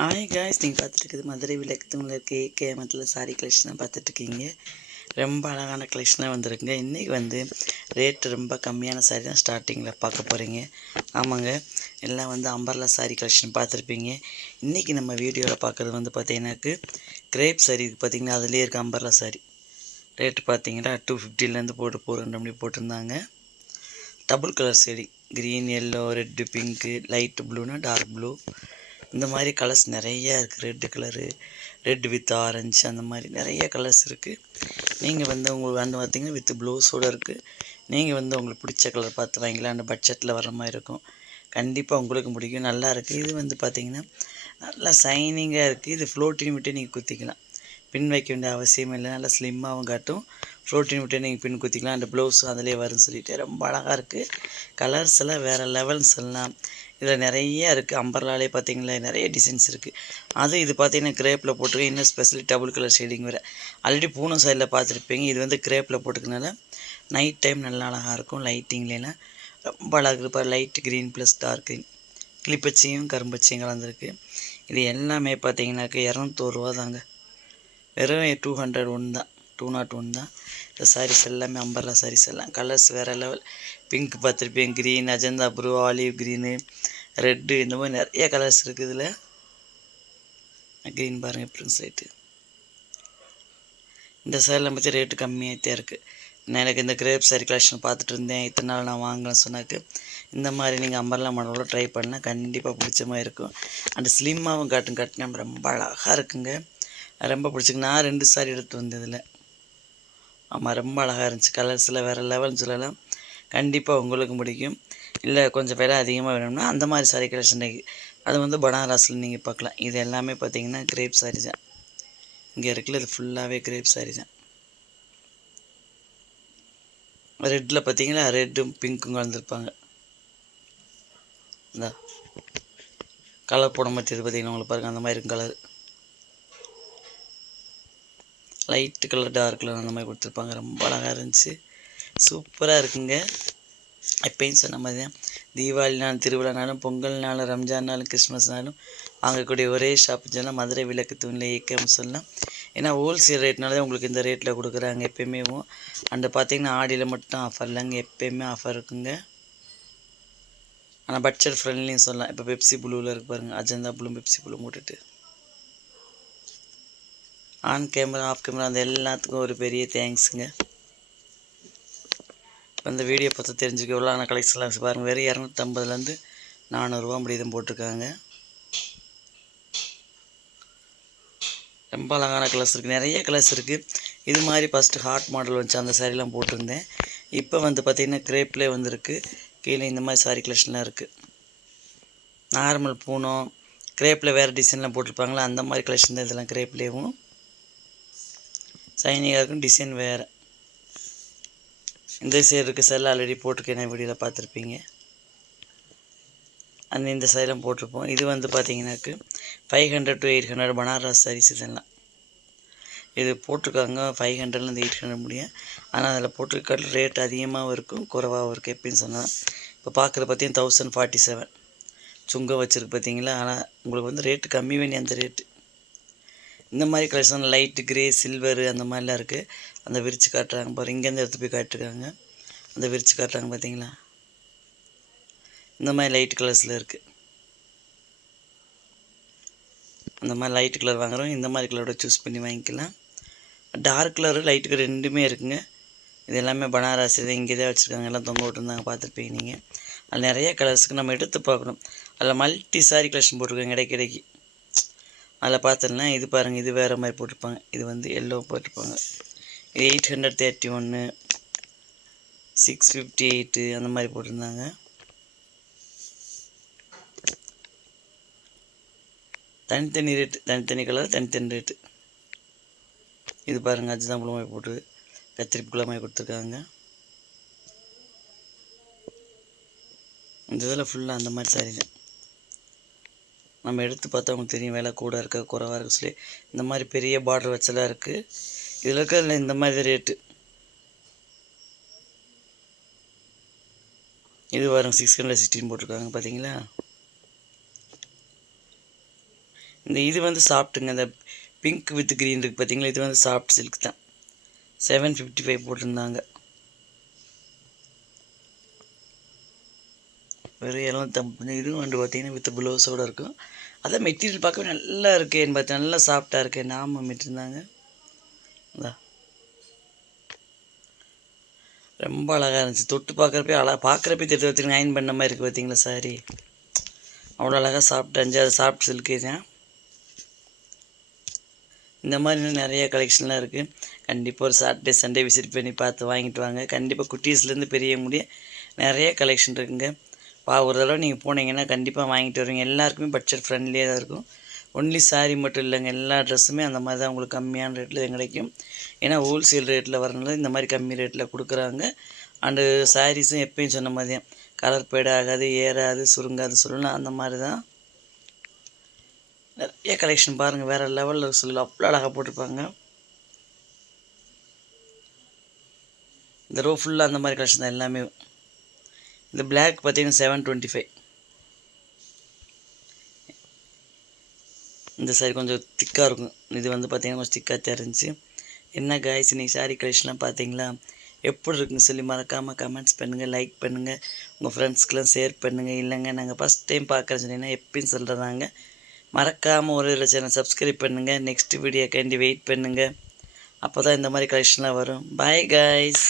Hi guys, நீங்கள் பார்த்துட்டு மதுரை விளக்கத்தில் இருக்க கேமத்தில் சாரி கலெக்ஷனாக பார்த்துட்ருக்கீங்க. ரொம்ப அழகான கலெக்ஷனாக வந்திருக்குங்க. இன்றைக்கி ரேட்டு ரொம்ப கம்மியான சாரி தான் ஸ்டார்டிங்கில் பார்க்க போகிறீங்க. ஆமாங்க, எல்லாம் அம்பர்லா சாரி கலெக்ஷன் பார்த்துருப்பீங்க. இன்றைக்கி நம்ம வீடியோவில் பார்க்குறது பார்த்தீங்கன்னாக்கு கிரேப் சாரி பார்த்திங்கன்னா அதுலேயே இருக்க அம்பர்லா சாரி ரேட்டு பார்த்தீங்கன்னா 250லேருந்து போட்டு 400 அப்படி போட்டிருந்தாங்க. Double colour sari, green, yellow, red, pink, light ப்ளூனா டார்க் ப்ளூ, இந்த மாதிரி கலர்ஸ் நிறையா இருக்குது. Red colour, red with orange, அந்த மாதிரி நிறைய கலர்ஸ் இருக்குது. நீங்கள் உங்களுக்கு பார்த்திங்கன்னா வித் ப்ளவுஸோடு இருக்குது. நீங்கள் உங்களுக்கு பிடிச்ச கலர் பார்த்து வாங்கிக்கலாம். அந்த பட்ஜெட்டில் வர மாதிரி இருக்கும். கண்டிப்பாக உங்களுக்கு பிடிக்கும். நல்லா இருக்குது. இது பார்த்திங்கன்னா நல்லா சைனிங்காக இருக்குது. இது ஃப்ளோட்டின் விட்டு நீங்கள் குத்திக்கலாம். பின் வைக்க வேண்டிய அவசியம் இல்லை. நல்லா ஸ்லிம்மாகவும் காட்டும். ஃப்ளோட்டின் விட்டு நீங்கள் பின் குத்திக்கலாம். அந்த ப்ளவுஸும் அதிலே வரும்னு சொல்லிட்டு ரொம்ப அழகாக இருக்குது. கலர்ஸ் எல்லாம் வேறு லெவல்ஸ் எல்லாம் இதில் நிறைய இருக்குது. அம்பர்லாலே பார்த்தீங்களா நிறைய டிசைன்ஸ் இருக்குது. இது பார்த்தீங்கன்னா கிரேப்பில் போட்டுருக்கு. இன்னும் ஸ்பெஷலி டபுள் கலர் ஷேடிங் வேறு. ஆல்ரெடி பூனம் சைடில் பார்த்துருப்பீங்க. இது கிரேப்பில் போட்டுக்கனால நைட் டைம் நல்லா அழகாக இருக்கும். லைட்டிங்லாம் ரொம்ப அழகாக இருக்குது. Light green plus dark green, கிளிப்பச்சையும் கரும்பச்சையும் கலந்துருக்கு. இது எல்லாமே பார்த்தீங்கன்னாக்க 201 ரூபா தாங்க. வெறும் 201 தான், 201 தான். இந்த சாரீஸ் எல்லாமே அம்பர்லா சாரீஸ் எல்லாம் கலர்ஸ் வேறு லெவல். பிங்க் பார்த்துருப்பேன், green, Ajanta blue, olive green, red, இந்த மாதிரி நிறைய கலர்ஸ் இருக்குது. இதில் க்ரீன் பாருங்கள் ப்ரின்ஸ் லைட்டு. இந்த சாரியில் பற்றி ரேட்டு கம்மியாக இருக்குது. நான் எனக்கு இந்த கிரேப் சாரி கலெக்ஷன் பார்த்துட்டு இருந்தேன். இத்தனை நாள் நான் வாங்கலாம்னு சொன்னாக்கு இந்த மாதிரி நீங்கள் அம்பர்லா மாடலோட ட்ரை பண்ணால் கண்டிப்பாக பிடிச்ச மாதிரி இருக்கும். அந்த ஸ்லிம்மாகவும் காட்டினா ரொம்ப அழகாக இருக்குங்க. ரொம்ப பிடிச்சிருக்கு. நான் 2 சாரி எடுத்து வந்ததில். ஆமாம், ரொம்ப அழகாக இருந்துச்சு. கலர்ஸில் வேறு லெவல்னு சொல்லலாம். கண்டிப்பாக உங்களுக்கும் பிடிக்கும். இல்லை கொஞ்சம் விலை அதிகமாக வேணும்னா அந்த மாதிரி சாரி கலெக்ஷன் அது பனாரஸில் நீங்கள் பார்க்கலாம். இது எல்லாமே பார்த்தீங்கன்னா கிரேப் சாரி தான். இங்கே இருக்குல்ல, இது ஃபுல்லாகவே கிரேப் சாரி தான். ரெட்டில் பார்த்தீங்கன்னா ரெட்டும் பிங்க்கும் கலந்துருப்பாங்க. இந்த கலர் போட மாட்டேது பார்த்தீங்கன்னா உங்களுக்கு பாருங்கள், அந்த மாதிரி இருக்கும் colour. Light colour, dark colour அந்த மாதிரி கொடுத்துருப்பாங்க. ரொம்ப அழகாக இருந்துச்சு. சூப்பராக இருக்குங்க. எப்பயும் சொன்ன மாதிரி தான், தீபாவளினாலும், திருவிழானாலும், பொங்கல்னாலும், ரம்ஜான்னாலும், கிறிஸ்மஸ்னாலும் வாங்கக்கூடிய ஒரே ஷாப்னு சொன்னால் மதுரை விளக்கு தூணில் ஏக்கம்னு சொல்லலாம். ஏன்னா ஹோல்சேல் ரேட்னால தான் உங்களுக்கு இந்த ரேட்டில் கொடுக்குறாங்க எப்போயுமே. அண்டு பார்த்திங்கன்னா ஆடியில் மட்டும் ஆஃபர் இல்லைங்க, எப்போயுமே ஆஃபர் இருக்குங்க. ஆனால் பட்ஜெட் ஃப்ரெண்ட்லின்னு சொல்லலாம். இப்போ பெப்சி ப்ளூவில் இருக்கு பாருங்கள், அஜந்தா ப்ளூ பெப்சி ப்ளூ போட்டுட்டு ஆன் கேமரா ஆஃப் கேமரா அந்த எல்லாத்துக்கும் ஒரு பெரிய தேங்க்ஸுங்க. இப்போ இந்த வீடியோ பார்த்து தெரிஞ்சுக்க எவ்வளோ கலெக்ஷன்லாம் பாருங்கள். வெறும் 250லேருந்து 400 ரூபா முடியும் போட்டிருக்காங்க. ரொம்ப அழகான கலர்ஸ் இருக்குது, நிறைய கலர்ஸ் இருக்குது. இது மாதிரி ஃபஸ்ட்டு ஹாட் மாடல் வச்சு அந்த சாரீலாம் போட்டிருந்தேன். இப்போ பார்த்திங்கன்னா கிரேப்லேயே வந்திருக்கு. கீழே இந்த மாதிரி சாரி கலெக்ஷன்லாம் இருக்குது. நார்மல் பூனம் கிரேப்பில் வேறு டிசைன்லாம் போட்டிருப்பாங்களா, அந்த மாதிரி கலெக்ஷன் தான் இதெல்லாம். கிரேப்லேயும் சைனிங்காக இருக்கும், டிசைன் வேறு. இந்த சைடு இருக்குது சார், ஆல்ரெடி போட்டிருக்கேன், வீடியோவில் பார்த்துருப்பீங்க. இந்த சைடெலாம் போட்டிருப்போம். இது பார்த்தீங்கன்னாக்கு 500 to 800 பனாரஸ் சாரீஸ் இதெல்லாம். இது போட்டிருக்காங்க 500லேருந்து 800 முடியும். ஆனால் அதில் போட்டிருக்க ரேட் அதிகமாகவும் இருக்கும், குறைவாகவும் இருக்குது. எப்படின்னு சொன்னால் இப்போ பார்க்குறது பார்த்தீங்கன்னா 1047 சுங்கம் வச்சுருக்கு பார்த்தீங்களா. ஆனால் உங்களுக்கு ரேட்டு கம்மி வேண்டிய அந்த ரேட்டு. இந்த மாதிரி கலெக்ஷன் லைட்டு கிரே, சில்வரு அந்த மாதிரிலாம் இருக்குது. அந்த விரித்து காட்டுறாங்க பாரு, இங்கேருந்து எடுத்து போய் காட்டுருக்காங்க. அந்த விரித்து காட்டுறாங்க பார்த்தீங்களா. இந்த மாதிரி லைட் கலர்ஸில் இருக்குது. அந்த மாதிரி லைட்டு கலர் வாங்குகிறோம், இந்த மாதிரி கலரோட சூஸ் பண்ணி வாங்கிக்கலாம். டார்க் கலரு லைட்டு கலர் ரெண்டுமே இருக்குங்க. இது எல்லாமே பனாரஸ் தான். இங்கே தான் வச்சுருக்காங்க, எல்லாம் தொங்க விட்டுருந்தாங்க, பார்த்துருப்பீங்க நீங்கள். அதில் நிறைய கலர்ஸுக்கு நம்ம எடுத்து பார்க்கணும். அதில் மல்டி சாரி கலெக்ஷன் போட்டிருக்காங்க இடைக்கிடைக்கு. அதில் பார்த்தோன்னா இது பாருங்கள், இது வேறு மாதிரி போட்டிருப்பாங்க. இது எல்லோ போட்டிருப்பாங்க. இது 831, 658 அந்த மாதிரி போட்டிருந்தாங்க. தனித்தனி ரேட்டு, தனித்தனி கலர், தனித்தனி ரேட்டு. இது பாருங்கள், அஜ்தான் புலமாய் போட்டு கத்திரிப்பு குளமாய் கொடுத்துருக்காங்க. இந்த இதில் ஃபுல்லாக அந்த மாதிரி சாரி தான். நம்ம எடுத்து பார்த்தா உங்களுக்கு தெரியும் விலை கூட இருக்கா குறைவாக இருக்குது சொல்லி. இந்த மாதிரி பெரிய பார்டர் வச்செல்லாம் இருக்குது. இதில் இருக்கிறதுல இந்த மாதிரி ரேட்டு. இது வரும் 616 போட்டிருக்காங்க பார்த்தீங்களா. இது வந்து சாஃப்ட்டுங்க. இந்த பிங்க் வித் க்ரீன் இருக்குது பார்த்தீங்களா, இது வந்து சாஃப்ட் சில்க் தான். 755 போட்டிருந்தாங்க. வெறும் 750. இதுவும் வந்து பார்த்தீங்கன்னா வித் ப்ளவுஸோடு இருக்கும். அதான் மெட்டீரியல் பார்க்கவே நல்லா இருக்கேன்னு பார்த்தேன், நல்லா சாஃப்டாக இருக்கேன். நாம இருந்தாங்க ரொம்ப அழகாக இருந்துச்சு. தொட்டு பார்க்குறப்பே தெரிஞ்சு வச்சுருங்க. அயன் பண்ண மாதிரி இருக்குது பார்த்தீங்களா சாரி. அவ்வளோ அழகாக சாஃப்ட் இருந்துச்சு. அது சாஃப்ட் சில்க்கு தான். இந்த மாதிரி இன்னும் நிறைய கலெக்ஷன்லாம் இருக்குது. கண்டிப்பாக ஒரு சாட்டர்டே சண்டே விசிட் பண்ணி பார்த்து வாங்கிட்டு வாங்க. கண்டிப்பாக குட்டீஸ்லேருந்து பெரிய முடிய நிறைய கலெக்ஷன் இருக்குங்க. ஒரு தடவை நீங்கள் போனீங்கன்னா கண்டிப்பாக வாங்கிட்டு வருவீங்க. எல்லாருக்குமே பட்ஜெட் ஃப்ரெண்ட்லியாக தான் இருக்கும். ஒன்லி சாரீ மட்டும் இல்லைங்க, எல்லா ட்ரெஸ்ஸுமே அந்த மாதிரி தான் உங்களுக்கு கம்மியான ரேட்டில் தான் கிடைக்கும். ஏன்னா ஹோல்சேல் ரேட்டில் வரனால இந்த மாதிரி கம்மி ரேட்டில் கொடுக்குறாங்க. அண்டு சாரீஸும் எப்பயும் சொன்ன மாதிரி தான், கலர் பேட் ஆகாது, ஏறாது, சுருங்காது சொல்லலாம். அந்த மாதிரி தான் நிறைய கலெக்ஷன் பாருங்கள். வேறு லெவலில் சொல்லலாம், அவ்வளோ அழகாக போட்டிருப்பாங்க. இந்த ரோ ஃபுல்லாக அந்த மாதிரி கலெக்ஷன் தான் எல்லாமே. இந்த பிளாக் பார்த்தீங்கன்னா 725. இந்த சாரி கொஞ்சம் திக்காக இருக்கும். இது வந்து பார்த்திங்கன்னா கொஞ்சம் திக்காக தெரிஞ்சு. என்ன காய்ஸ், இன்றைக்கி சாரீ கலெக்ஷன்லாம் பார்த்தீங்களா, எப்படி இருக்குன்னு சொல்லி மறக்காமல் கமெண்ட்ஸ் பண்ணுங்கள், லைக் பண்ணுங்கள், உங்கள் ஃப்ரெண்ட்ஸ்க்கெலாம் ஷேர் பண்ணுங்கள். இல்லைங்க நாங்கள் ஃபஸ்ட் டைம் பார்க்குறேன்னு சொன்னீங்கன்னா எப்படின்னு சொல்கிறதாங்க. மறக்காமல் ஒரு சேனல் சப்ஸ்கிரைப் பண்ணுங்கள். நெக்ஸ்ட் வீடியோக்காண்டி வெயிட் பண்ணுங்கள். அப்போ தான் இந்த மாதிரி கலெக்ஷன்லாம் வரும். Bye guys.